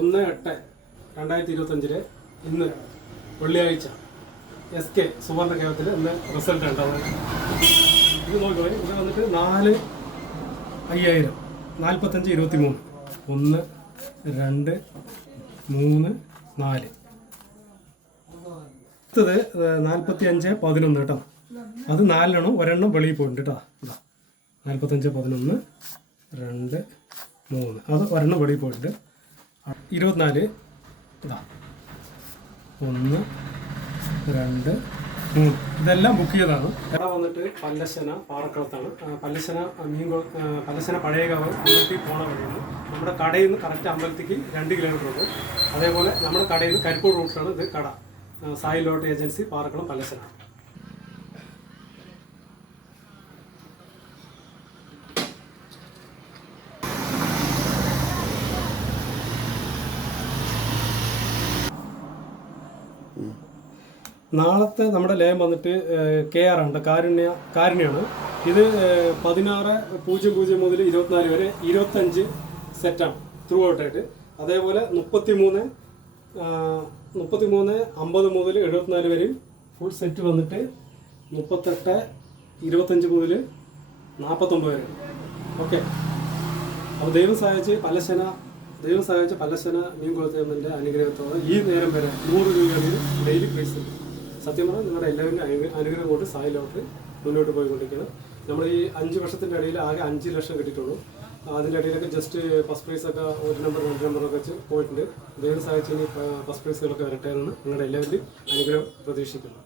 1/8/2025 ഇന്ന് വെള്ളിയാഴ്ച SK സുവർണ്ണ കേരളത്തിൽ ഇന്ന് റിസൾട്ട് ഉണ്ടാവുന്നത്. ഇത് നോക്കുക, ഇത് വന്നിട്ട് 4,5000 45-23 1 2 3 4. അടുത്തത് 45-11 കേട്ടോ. അത് 4 ഒരെണ്ണം വെളിയിൽ പോയിട്ടുണ്ട് കേട്ടോ. 45-11 2 3 അത് ഒരെണ്ണം വെളിയിൽ പോയിട്ടുണ്ട്. 24 ഇതാ 1 2 3 ഇതെല്ലാം ബുക്ക് ചെയ്തതാണ്. ഇവിടെ വന്നിട്ട് പല്ലശ്ശന പാറക്കുളത്താണ്. പല്ലശ്ശന പഴയകാവ് അമ്പലത്തിൽ പോണ വഴിയാണ്. നമ്മുടെ കടയിൽ നിന്ന് കറക്റ്റ് അമ്പലത്തേക്ക് 2 കിലോമീറ്റർ ഉണ്ട്. അതേപോലെ നമ്മുടെ കടയിൽ നിന്ന് കരിപ്പൂർ റൂട്ടിലാണ് ഇത് കട. സായി ലോട്ട് ഏജൻസി പാറക്കുളം പല്ലശ്ശന. നാളത്തെ നമ്മുടെ ലയം വന്നിട്ട് KR ആണ്, കാരുണ്യാണ്. ഇത് 16:00 മുതൽ 24 വരെ 25 സെറ്റാണ് ത്രൂ ഔട്ടായിട്ട്. അതേപോലെ 33:50 മുതൽ 74 വരെയും ഫുൾ സെറ്റ് വന്നിട്ട് 38:25 മുതൽ 49 വരെ. ഓക്കെ. അപ്പോൾ ദൈവം സഹായിച്ച് പല്ലശ്ശന മീൻ കുളത്തിൻ്റെ അനുഗ്രഹത്തോടെ ഈ നേരം വരെ 100 രൂപയിൽ ഡെയിലി പ്രൈസ് ഉണ്ട്. സത്യം പറഞ്ഞാൽ നിങ്ങളുടെ എല്ലാവരും അനുഗ്രഹം കൊണ്ട് സായി ലോട്ടറി മുന്നോട്ട് പോയിക്കൊണ്ടിരിക്കുകയാണ്. നമ്മൾ ഈ 5 വർഷത്തിൻ്റെ ഇടയിൽ ആകെ 5 ലക്ഷം കിട്ടിയിട്ടുള്ളൂ. അതിൻ്റെ ഇടയിലൊക്കെ ജസ്റ്റ് ഫസ്റ്റ് പ്രൈസൊക്കെ 1 നമ്പർ 2 നമ്പറൊക്കെ വെച്ച് പോയിട്ടുണ്ട്. ദൈവം സഹായിച്ച് ഇനി ഫസ്റ്റ് പ്രൈസുകളൊക്കെ വരട്ടെ എന്നാണ് നിങ്ങളുടെ എല്ലാവരുടെയും അനുഗ്രഹം പ്രതീക്ഷിക്കുന്നത്.